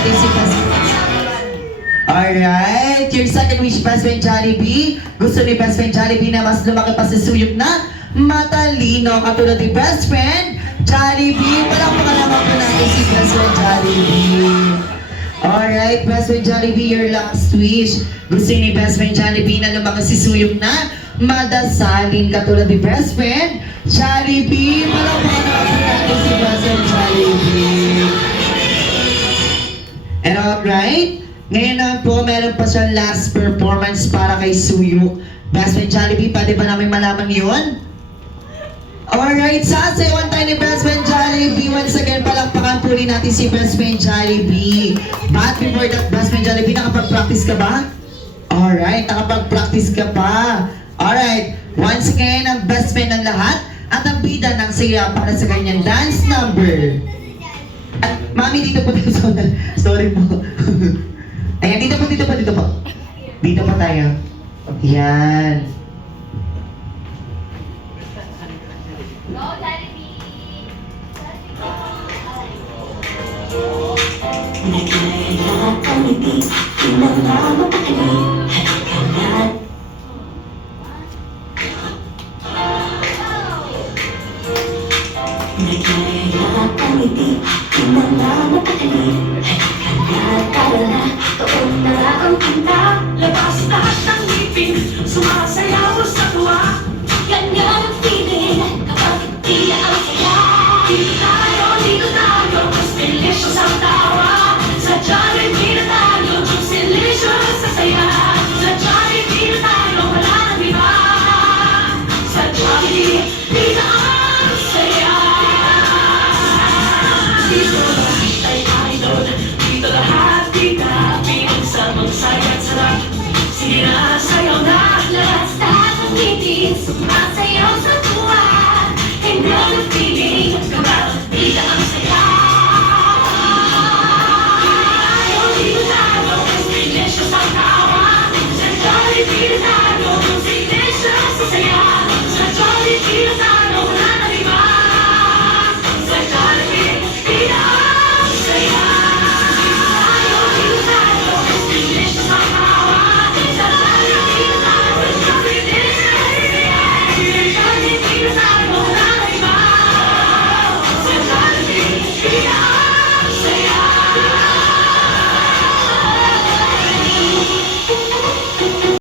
natin si Best Friend. Alright, your second wish, Best Friend Jollibee. Gusto ni Best Friend Jollibee na mas lumaki pa sa suyok na matalino katulad ni Best Friend Jollibee. Palakpakan naman po natin si Best Friend Jollibee. Alright, Best Friend Jollibee, your last wish. Gusto ni Best Friend Jollibee na lumaki si suyok na madasalin katulad ni Best Friend Jollibee. Palakpakan naman po natin si Best Friend Jollibee. And alright, ngayon na po, meron pa siyang last performance para kay Suyuk. Best Friend Jollibee, pwede ba namin malaman yun? Alright, sasayawan tayo ni Best Friend Jollibee. Once again, palakpakan po rin natin si Best Friend Jollibee. But before that, Best Friend Jollibee, nakapag-practice ka ba? Alright, nakapag-practice ka pa. Alright, once again, ang best friend ng lahat at ang bida ng saya para sa kanyang dance number. At, mami, dito po tayo. Sorry po. Ayan, dito po. Dito po tayo. Yan. Go, Jollibee! Naglalat ang ngiti, pinangamapakali, halikalat. Naglalat ang ngiti, pinangamapakali, halikalat. Tara na, toon na ang pinta, labas lahat ng ngipin, sumasayaw sa tuwa. Ganyan ang feeling, kapag hindi ang saya. Dito tayo, mas delicious ang tawa. Sa Jollibee na tayo, juicy delicious sa saya. Sa Jollibee na tayo, wala nang iba. Sa Jollibee, dito ang saya. Dito lahat ay idol, dito lahat kita, pinagsamang saya at sarap. Sige na, sayaw na. Lahat ng ngiti, sumasayaw sa tuwa. Hindi ang feeling, kapag dito ang saya. Dito tayo, mas delicious ang tawa. Sa Jollibee na tayo, mas delicious sa saya. Sa Jollibee na tayo.